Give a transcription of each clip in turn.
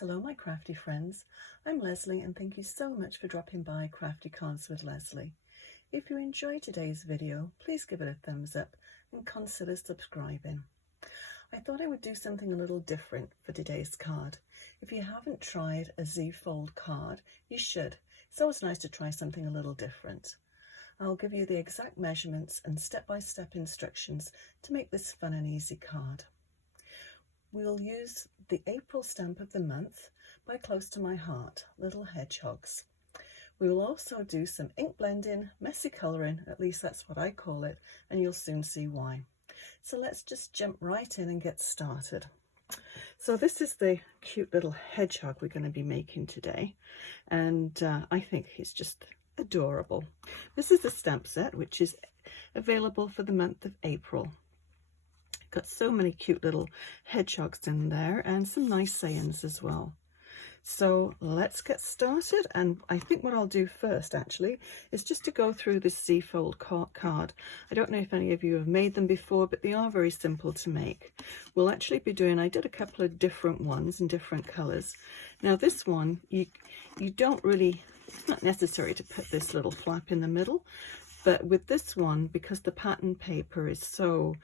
Hello my crafty friends, I'm Leslie and thank you so much for dropping by Crafty Cards with Leslie. If you enjoyed today's video, please give it a thumbs up and consider subscribing. I thought I would do something a little different for today's card. If you haven't tried a Z-fold card, you should. It's always nice to try something a little different. I'll give you the exact measurements and step-by-step instructions to make this fun and easy card. We'll use the April stamp of the month by Close to My Heart, Little Hedgehogs. We will also do some ink blending, messy colouring, at least that's what I call it, and you'll soon see why. So let's just jump right in and get started. So this is the cute little hedgehog we're going to be making today, and I think he's just adorable. This is the stamp set which is available for the month of April. Got so many cute little hedgehogs in there and some nice sayings as well. So let's get started, and I think what I'll do first actually is just to go through this Z-fold card. I don't know if any of you have made them before, but they are very simple to make. We'll actually be doing, I did a couple of different ones in different colours. Now this one, you don't really, it's not necessary to put this little flap in the middle. But with this one, because the pattern paper is so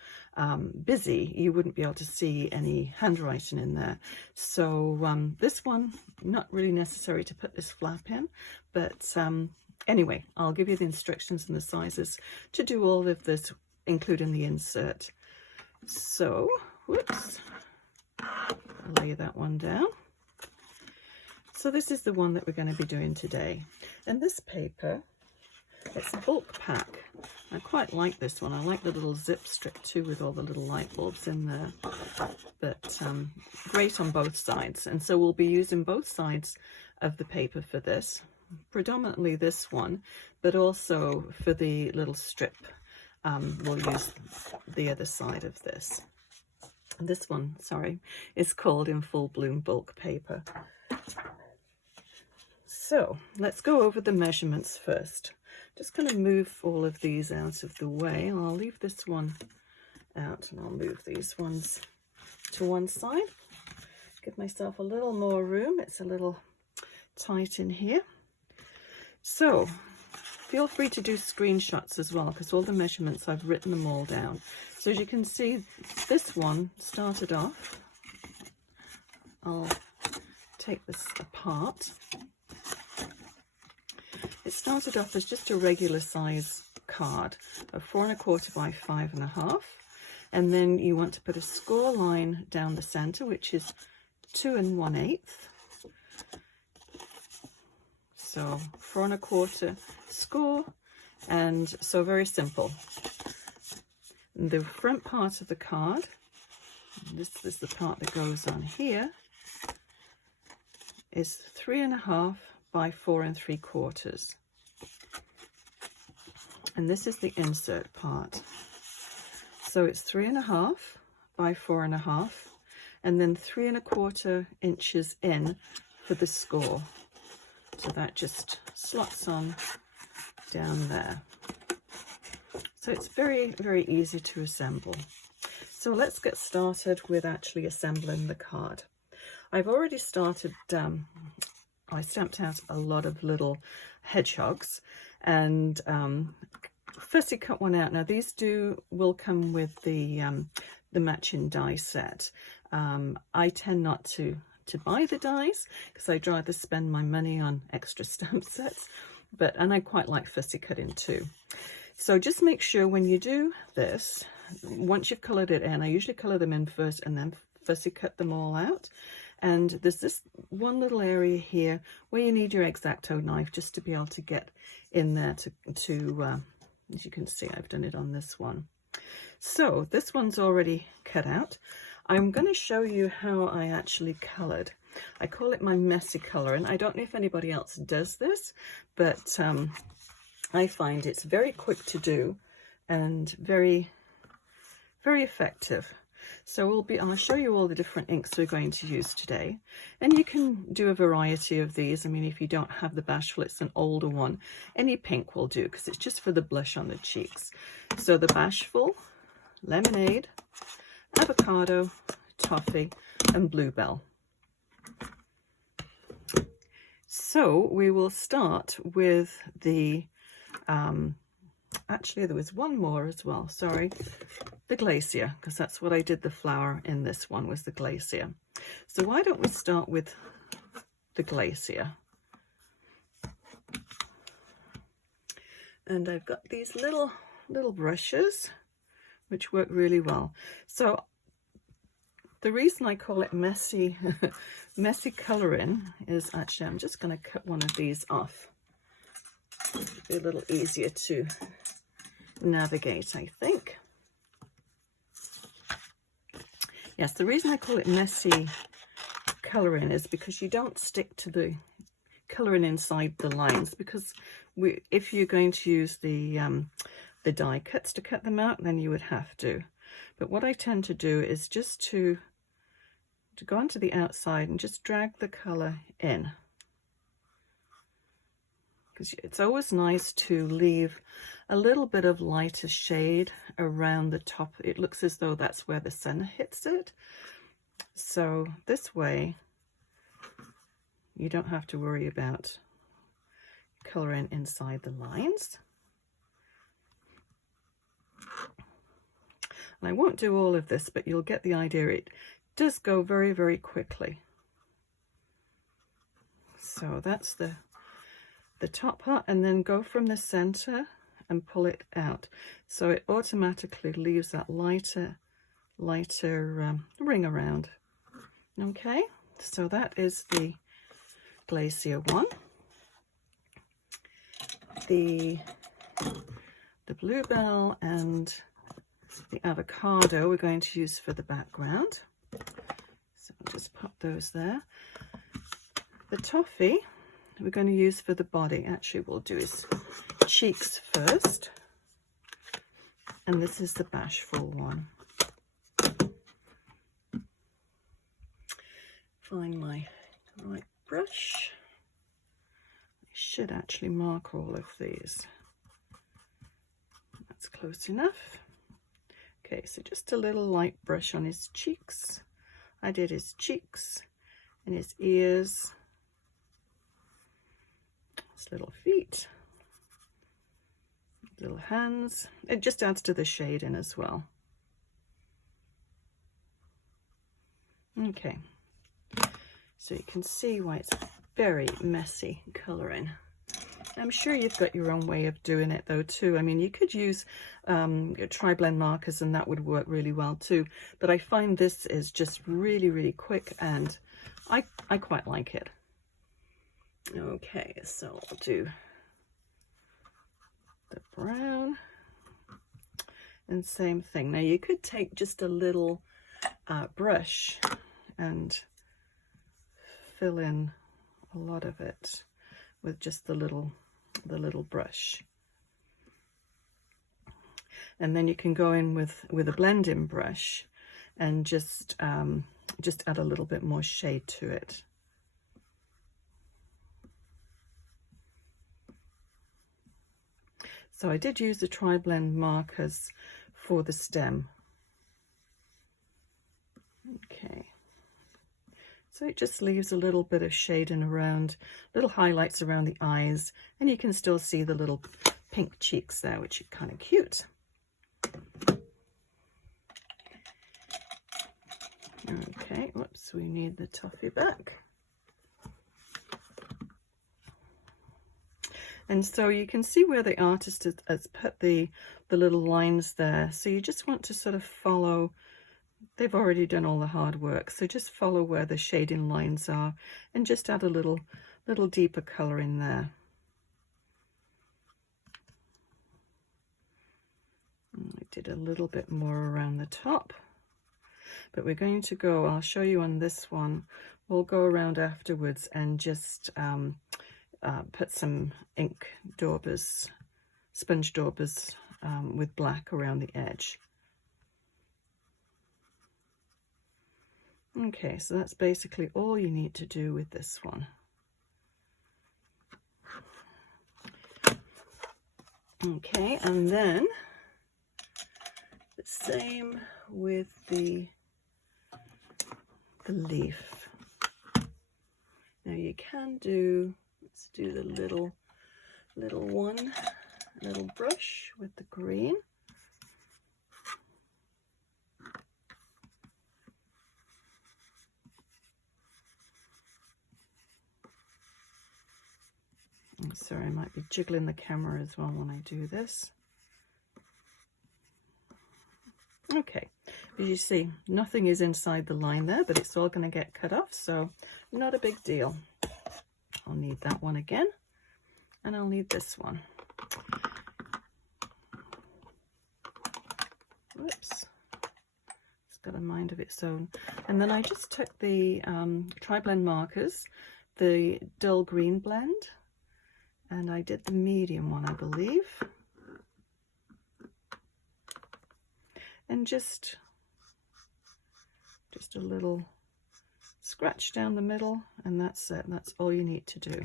busy, you wouldn't be able to see any handwriting in there. So this one, not really necessary to put this flap in. But anyway, I'll give you the instructions and the sizes to do all of this, including the insert. So, whoops, I'll lay that one down. So this is the one that we're going to be doing today. And this paper, it's a bulk pack. I quite like this one. I like the little zip strip too with all the little light bulbs in there. But great on both sides. And so we'll be using both sides of the paper for this. Predominantly this one, but also for the little strip, we'll use the other side of this. And this one, sorry, is called In Full Bloom Bulk Paper. So let's go over the measurements first. Just going to move all of these out of the way. I'll leave this one out and I'll move these ones to one side. Give myself a little more room. It's a little tight in here. So feel free to do screenshots as well, because all the measurements, I've written them all down. So as you can see, this one started off. I'll take this apart. It started off as just a regular size card of 4 1/4 by 5 1/2, and then you want to put a score line down the center, which is 2 1/8. So 4 1/4 score, and so very simple. The front part of the card, this is the part that goes on here, is 3 1/2 by 4 3/4, and this is the insert part. So it's 3 1/2 by 4 1/2, and then 3 1/4 inches in for the score. So that just slots on down there. So it's very, very easy to assemble. So let's get started with actually assembling the card. I've already started. I stamped out a lot of little hedgehogs and fussy cut one out. Now these will come with the matching die set. I tend not to buy the dies because I'd rather spend my money on extra stamp sets, and I quite like fussy cutting too. So just make sure when you do this, once you've coloured it in, I usually colour them in first and then fussy cut them all out. And there's this one little area here where you need your X-Acto knife just to be able to get in there to as you can see, I've done it on this one. So this one's already cut out. I'm going to show you how I actually coloured. I call it my messy colour, and I don't know if anybody else does this, but I find it's very quick to do and very, very effective. So I'll show you all the different inks we're going to use today, and you can do a variety of these. I mean, if you don't have the Bashful, it's an older one. Any pink will do because it's just for the blush on the cheeks. So the Bashful, Lemonade, Avocado, Toffee, and Bluebell. So we will start with the, actually there was one more as well, sorry, the glacier, because that's what I did the flower in this one, was the glacier. So why don't we start with the glacier? And I've got these little brushes which work really well. So the reason I call it messy messy colouring is, actually I'm just going to cut one of these off. It'll be a little easier to navigate, I think. Yes, the reason I call it messy colouring is because you don't stick to the colouring inside the lines, because if you're going to use the die cuts to cut them out, then you would have to. But what I tend to do is just to go onto the outside and just drag the colour in, because it's always nice to leave a little bit of lighter shade around the top. It looks as though that's where the sun hits it. So this way you don't have to worry about colouring inside the lines. And I won't do all of this, but you'll get the idea. It does go very, very quickly. So that's the top part, and then go from the center and pull it out. So it automatically leaves that lighter ring around. Okay, so that is the glacier one. The bluebell and the avocado we're going to use for the background. So I'll just pop those there. The toffee we're going to use for the body. Actually, we'll do his cheeks first. And this is the bashful one. Find my right brush. I should actually mark all of these. That's close enough. Okay, so just a little light brush on his cheeks. I did his cheeks and his ears, his little feet, little hands. It just adds to the shading as well. Okay, so you can see why it's very messy colouring. I'm sure you've got your own way of doing it though too. I mean, you could use tri-blend markers and that would work really well too, but I find this is just really, really quick, and I quite like it. Okay, so I'll do the brown, and same thing. Now you could take just a little brush and fill in a lot of it with just the little brush, and then you can go in with a blending brush and just add a little bit more shade to it. So I did use the tri-blend markers for the stem. Okay, so it just leaves a little bit of shading around, little highlights around the eyes, and you can still see the little pink cheeks there, which are kind of cute. Okay, whoops, we need the toffee back. And so you can see where the artist has put the little lines there. So you just want to sort of follow. They've already done all the hard work, so just follow where the shading lines are and just add a little deeper color in there. I did a little bit more around the top, but we're going to go, I'll show you on this one, we'll go around afterwards and just put some ink daubers, sponge daubers with black around the edge. Okay, so that's basically all you need to do with this one. Okay, and then the same with the leaf. Now you can do Let's do the little brush with the green. I'm sorry, I might be jiggling the camera as well when I do this. Okay, as you see, nothing is inside the line there, but it's all going to get cut off, so not a big deal. I'll need that one again, and I'll need this one. Whoops, it's got a mind of its own. And then I just took the tri-blend markers, the dull green blend, and I did the medium one, I believe. And just a little scratch down the middle, and that's it. That's all you need to do.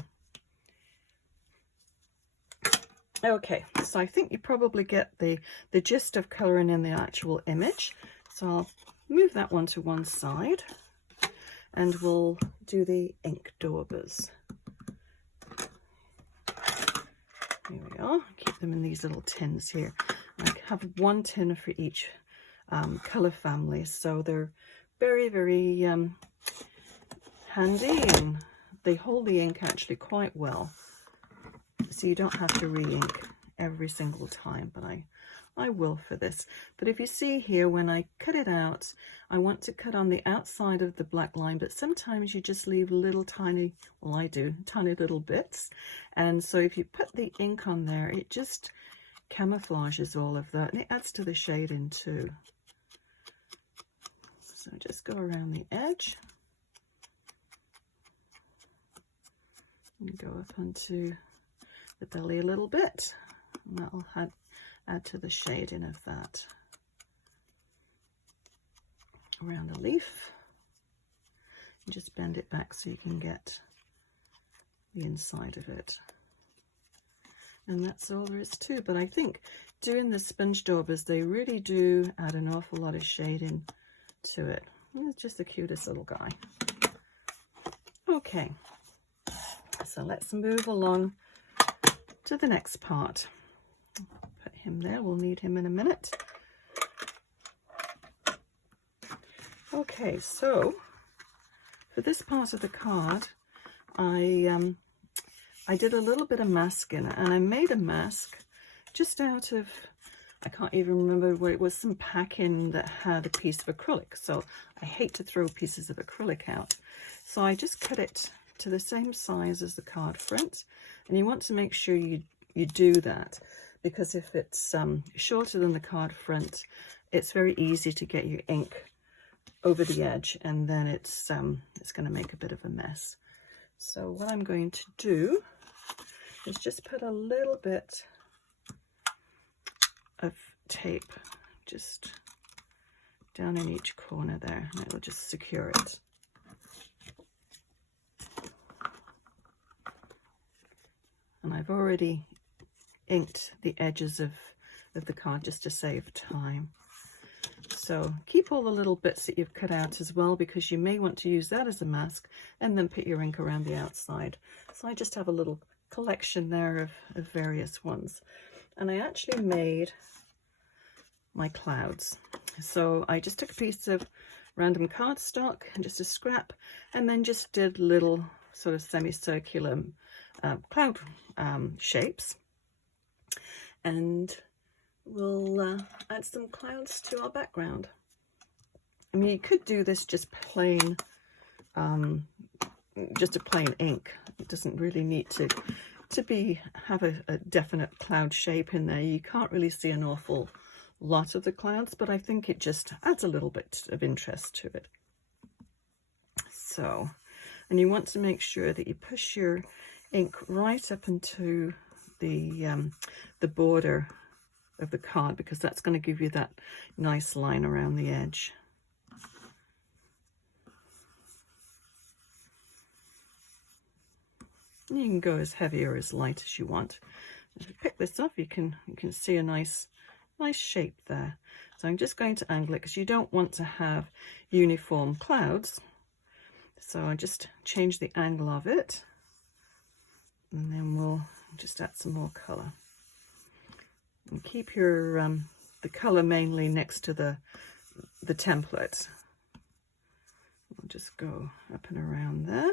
Okay, so I think you probably get the gist of colouring in the actual image. So I'll move that one to one side, and we'll do the ink daubers. Here we are. Keep them in these little tins here. I have one tin for each colour family, so they're very, very handy, and they hold the ink actually quite well, so you don't have to re-ink every single time, but I will for this. But if you see here, when I cut it out, I want to cut on the outside of the black line, but sometimes you just leave little tiny, well I do, tiny little bits, and so if you put the ink on there, it just camouflages all of that, and it adds to the shading too. So just go around the edge and go up onto the belly a little bit, and that'll add to the shading of that. Around the leaf, and just bend it back so you can get the inside of it. And that's all there is to it. But I think doing the sponge daubers, they really do add an awful lot of shading to it. It's just the cutest little guy. Okay, so let's move along to the next part. Put him there, we'll need him in a minute. Okay, so for this part of the card, I did a little bit of masking, and I made a mask just out of, I can't even remember what it was, some packing that had a piece of acrylic. So I hate to throw pieces of acrylic out. So I just cut it to the same size as the card front. And you want to make sure you do that, because if it's shorter than the card front, it's very easy to get your ink over the edge, and then it's going to make a bit of a mess. So what I'm going to do is just put a little bit of tape just down in each corner there, and it will just secure it. And I've already inked the edges of the card just to save time. So keep all the little bits that you've cut out as well, because you may want to use that as a mask and then put your ink around the outside. So I just have a little collection there of various ones. And I actually made my clouds. So I just took a piece of random cardstock and just a scrap, and then just did little sort of semicircular cloud shapes, and we'll add some clouds to our background. I mean, you could do this just plain, just a plain ink. It doesn't really need to have a definite cloud shape in there. You can't really see an awful lot of the clouds, but I think it just adds a little bit of interest to it. So, and you want to make sure that you push your ink right up into the border of the card, because that's going to give you that nice line around the edge. You can go as heavy or as light as you want. If you pick this up, you can see a nice shape there. So I'm just going to angle it, because you don't want to have uniform clouds. So I just change the angle of it, And then we'll just add some more colour. And keep your the colour mainly next to the template. We'll just go up and around there.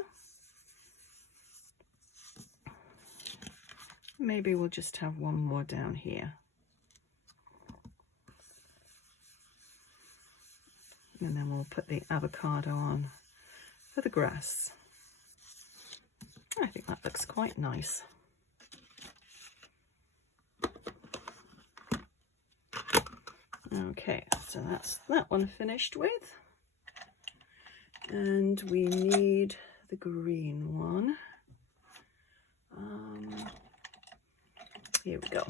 Maybe we'll just have one more down here. And then we'll put the avocado on for the grass. I think that looks quite nice. Okay, so that's that one finished with. And we need the green one. Here we go.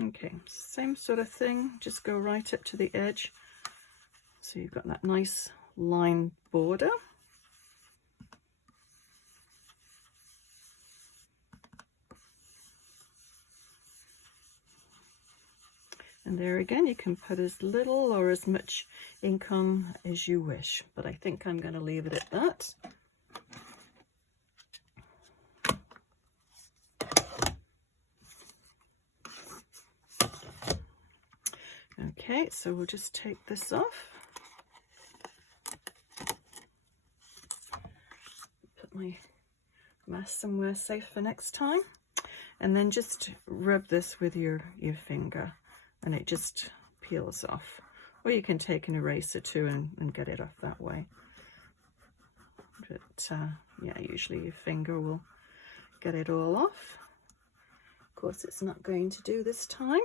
Okay, same sort of thing, just go right up to the edge. So you've got that nice line border. And there again, you can put as little or as much ink on as you wish, but I think I'm going to leave it at that. Okay, so we'll just take this off. Put my mask somewhere safe for next time. And then just rub this with your finger and it just peels off. Or you can take an eraser too and get it off that way. But yeah, usually your finger will get it all off. Of course, it's not going to do this time.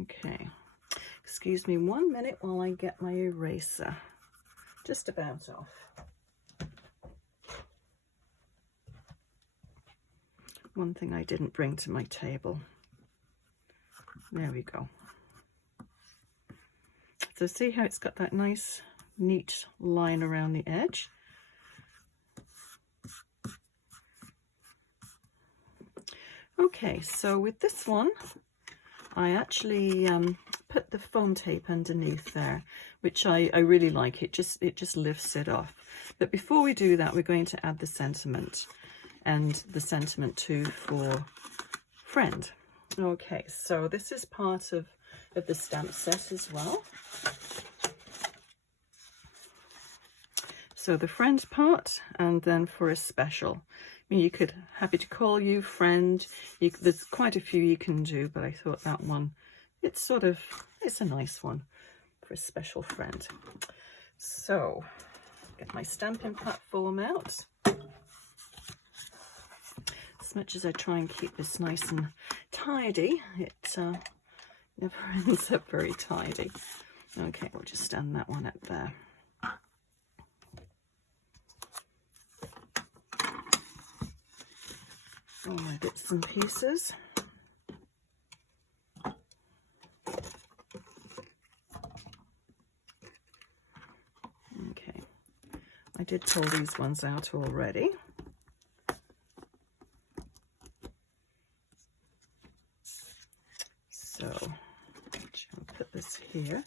Okay, excuse me 1 minute while I get my eraser just about off. One thing I didn't bring to my table. There we go. So see how it's got that nice neat line around the edge? Okay, so with this one I actually put the foam tape underneath there, which I really like. It just lifts it off. But before we do that, we're going to add the sentiment, and the sentiment too for friend. Okay, so this is part of the stamp set as well. So the friend part, and then for a special. I mean, you could happy to call you friend. There's quite a few you can do, but I thought that one, it's a nice one for a special friend. So get my stamping platform out. As much as I try and keep this nice and tidy, it never ends up very tidy. Okay, we'll just stand that one up there. All my bits and pieces. Okay, I did pull these ones out already. So I'll put this here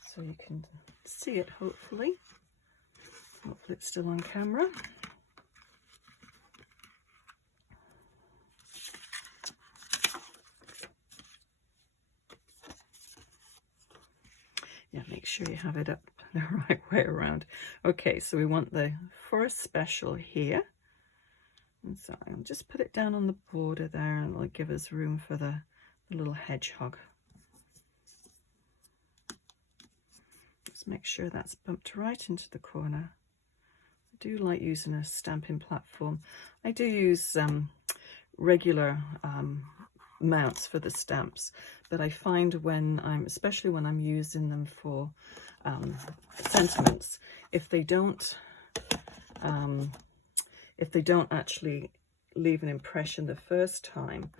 so you can see it, hopefully. Hopefully it's still on camera. Yeah, make sure you have it up the right way around. Okay, so we want the for a special here. And so I'll just put it down on the border there, and it'll give us room for the little hedgehog. Just make sure that's bumped right into the corner. I do like using a stamping platform. I do use regular mounts for the stamps, but I find especially when I'm using them for sentiments, if they don't actually leave an impression the first time,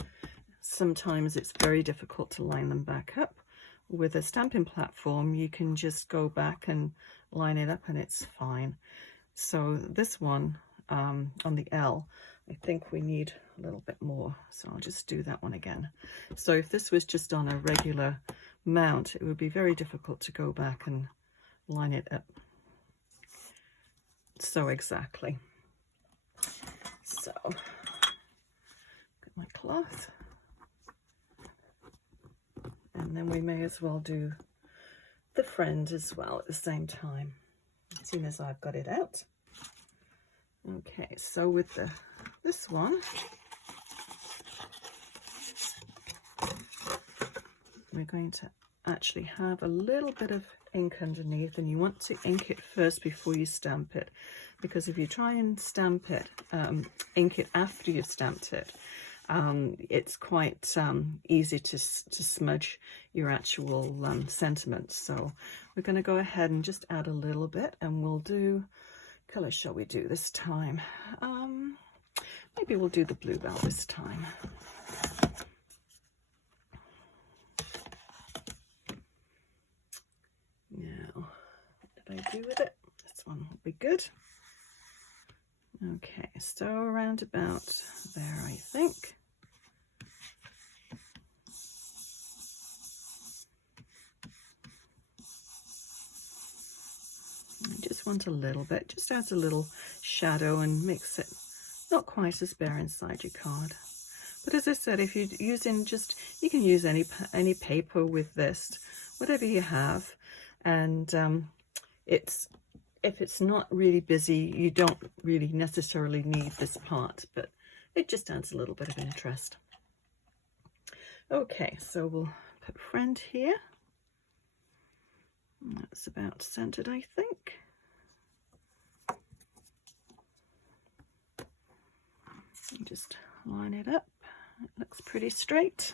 sometimes it's very difficult to line them back up. With a stamping platform, you can just go back and line it up and it's fine. So this one on the L, I think we need a little bit more, so I'll just do that one again. So if this was just on a regular mount, it would be very difficult to go back and line it up so exactly. So, get my cloth, and then we may as well do the friend as well at the same time, as soon as I've got it out. Okay, so with this one, we're going to actually have a little bit of ink underneath, and you want to ink it first before you stamp it, because if you try and stamp it, ink it after you've stamped it, it's quite easy to smudge your actual sentiment. So we're going to go ahead and just add a little bit, and we'll do, colour shall we do this time? Maybe we'll do the bluebell this time. Now, what did I do with it? This one will be good. Okay, so around about there, I think. I just want a little bit, just adds a little shadow and makes it not quite as bare inside your card. But as I said, if you're using you can use any paper with this, whatever you have. And if it's not really busy, you don't really necessarily need this part, but it just adds a little bit of interest. Okay, so we'll put friend here. That's about centered, I think. And just line it up. It looks pretty straight.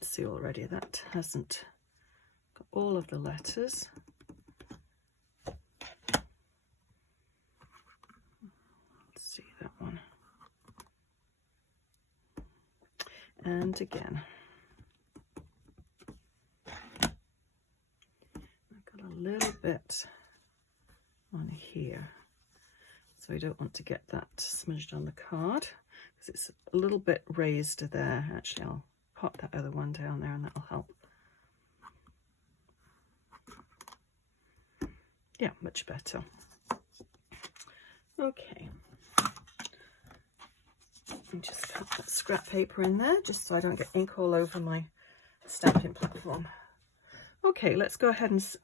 See already that hasn't got all of the letters. Let's see that one. And again, I've got a little bit on here, so I don't want to get that smudged on the card because it's a little bit raised there. Actually, I'll pop that other one down there and that'll help. Yeah, much better. Okay. And just put that scrap paper in there just so I don't get ink all over my stamping platform. Okay, let's go ahead and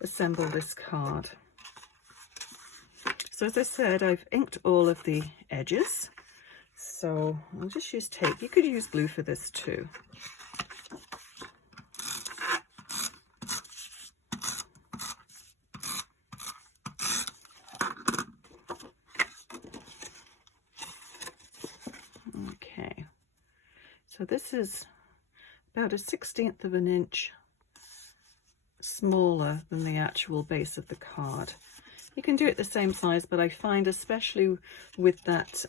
assemble this card. So as I said, I've inked all of the edges. So I'll just use tape. You could use glue for this too. Okay, so this is about a 1/16 of an inch smaller than the actual base of the card. You can do it the same size, but I find especially with that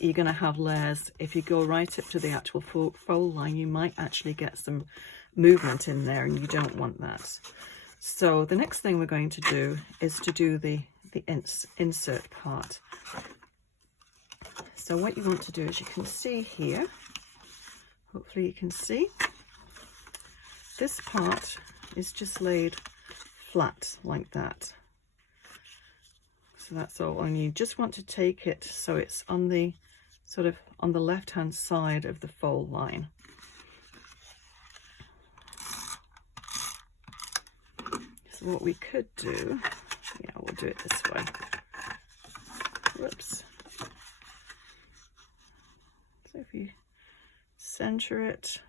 you're going to have layers. If you go right up to the actual fold line, you might actually get some movement in there, and you don't want that. So the next thing we're going to do is to do the insert part. So what you want to do is, you can see here, hopefully you can see, this part is just laid flat like that. So that's all, and you just want to take it so it's on the sort of on the left hand side of the fold line. So what we could do, yeah, we'll do it this way. Whoops. So if you center it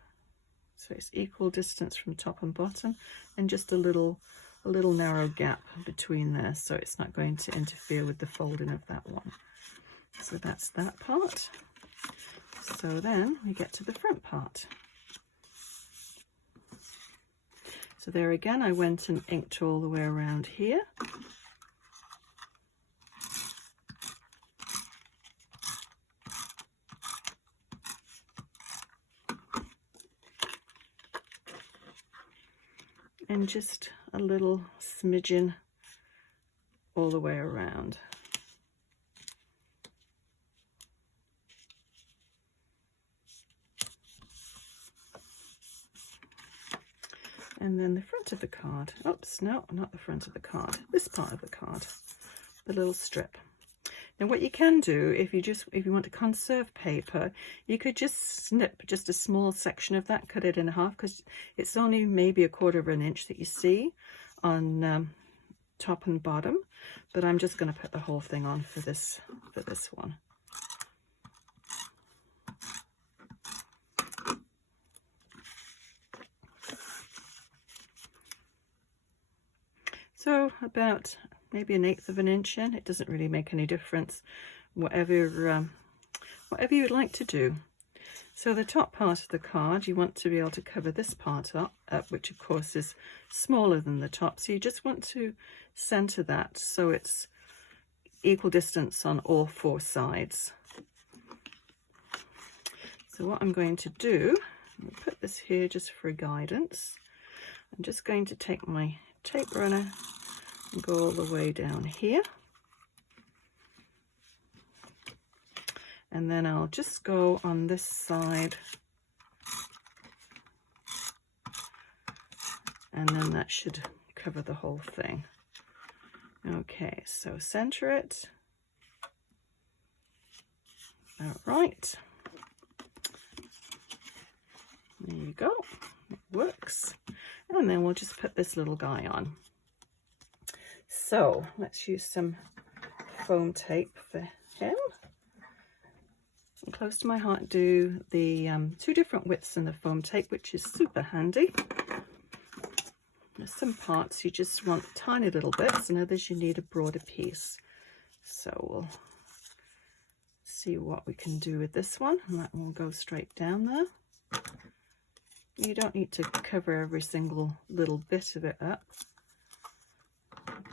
so it's equal distance from top and bottom, and just a little narrow gap between there so it's not going to interfere with the folding of that one. So that's that part. So then we get to the front part. So there again, I went and inked all the way around here. and just a little smidgen all the way around. And then the front of the card, oops, no, not the front of the card, this part of the card, the little strip. Now what you can do, if you want to conserve paper, you could just snip just a small section of that, cut it in half, because it's only maybe 1/4 of an inch that you see on top and bottom, but I'm just going to put the whole thing on for this one. So about maybe 1/8 of an inch in. It doesn't really make any difference, whatever you'd like to do. So the top part of the card, you want to be able to cover this part up, which of course is smaller than the top. So you just want to center that so it's equal distance on all 4 sides. So what I'm going to do, I'll put this here just for guidance. I'm just going to take my tape runner and go all the way down here. And then I'll just go on this side. And then that should cover the whole thing. Okay, so center it. All right. There you go. It works. And then we'll just put this little guy on. So let's use some foam tape for him. And close to my heart, do the 2 different widths in the foam tape, which is super handy. There's some parts you just want tiny little bits, and others you need a broader piece. So we'll see what we can do with this one, and that will go straight down there. You don't need to cover every single little bit of it up,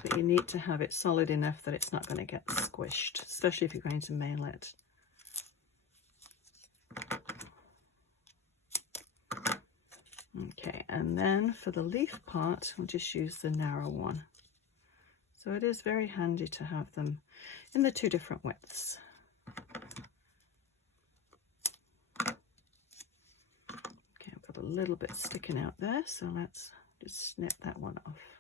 but you need to have it solid enough that it's not going to get squished, especially if you're going to mail it. Okay, and then for the leaf part, we'll just use the narrow one. So it is very handy to have them in the 2 different widths. Okay, I've got a little bit sticking out there, so let's just snip that one off.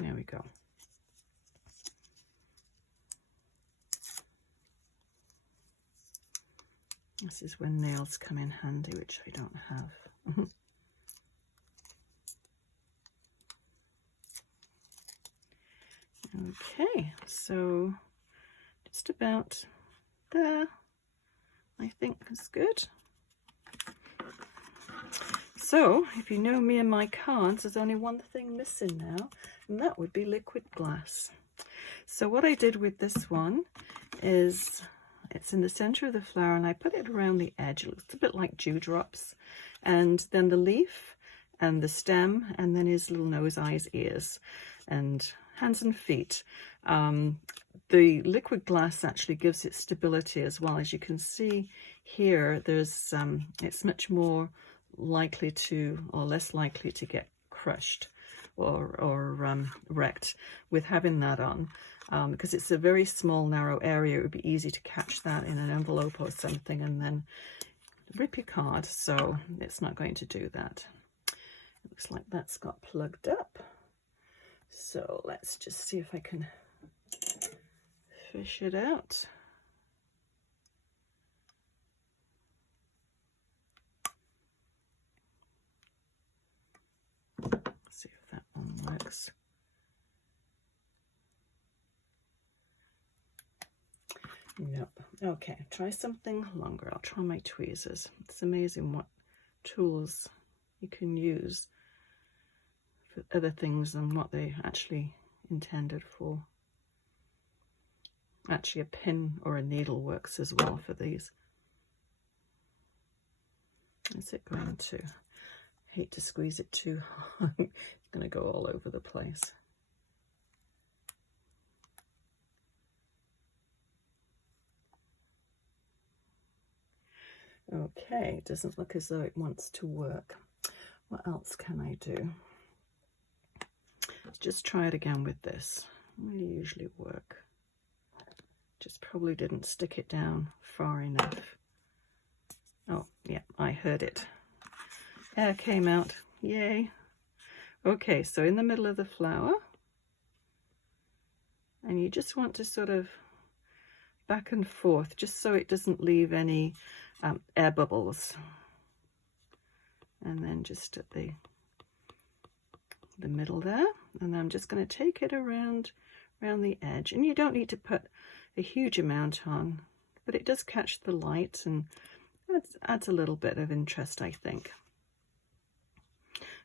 There we go. This is when nails come in handy, which I don't have. Okay, so just about there, I think is good. So if you know me and my cards, there's only one thing missing now, and that would be liquid glass. So what I did with this one is, it's in the center of the flower, and I put it around the edge. It looks a bit like dewdrops. And then the leaf and the stem, and then his little nose, eyes, ears, and hands and feet. The liquid glass actually gives it stability as well. As you can see here, there's it's much more likely to, or less likely to get crushed or wrecked with having that on. Because it's a very small, narrow area, it would be easy to catch that in an envelope or something and then rip your card, so it's not going to do that. It looks like that's got plugged up. So let's just see if I can fish it out. See if that one works. Nope. Okay, try something longer. I'll try my tweezers. It's amazing what tools you can use for other things than what they actually intended for. Actually, a pin or a needle works as well for these. Is it going to? Hate to squeeze it too hard. It's going to go all over the place. Okay, it doesn't look as though it wants to work. What else can I do? Let's just try it again with this. They usually work. Just probably didn't stick it down far enough. Oh, yeah, I heard it. Air came out. Yay. Okay, so in the middle of the flower, and you just want to sort of back and forth, just so it doesn't leave any air bubbles. And then just at the middle there, and I'm just going to take it around the edge. And you don't need to put a huge amount on, but it does catch the light and adds a little bit of interest, I think.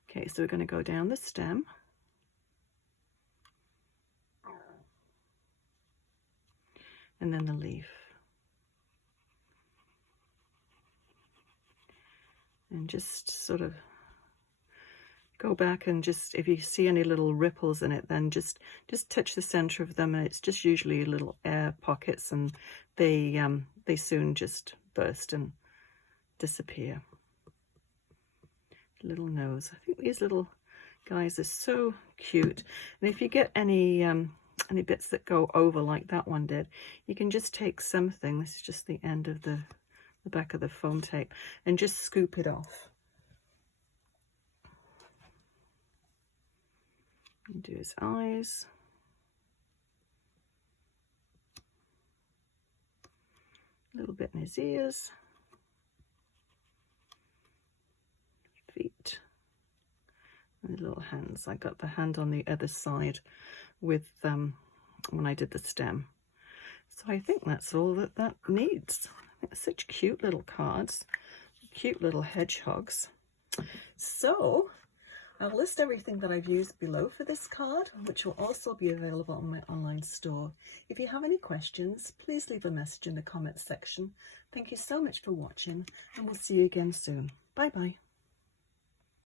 Okay, so we're going to go down the stem. And then the leaf. And just sort of go back and just, if you see any little ripples in it, then just touch the center of them, and it's just usually little air pockets, and they soon just burst and disappear. Little nose. I think these little guys are so cute. And if you get any bits that go over like that one did, you can just take something, this is just the end of the back of the foam tape, and just scoop it off. And do his eyes. A little bit in his ears. Feet. And the little hands. I got the hand on the other side with when I did the stem. So I think that's all that needs. I think they're such cute little cards, cute little hedgehogs. So I'll list everything that I've used below for this card, which will also be available on my online store. If you have any questions, please leave a message in the comments section. Thank you so much for watching, and we'll see you again soon. Bye bye.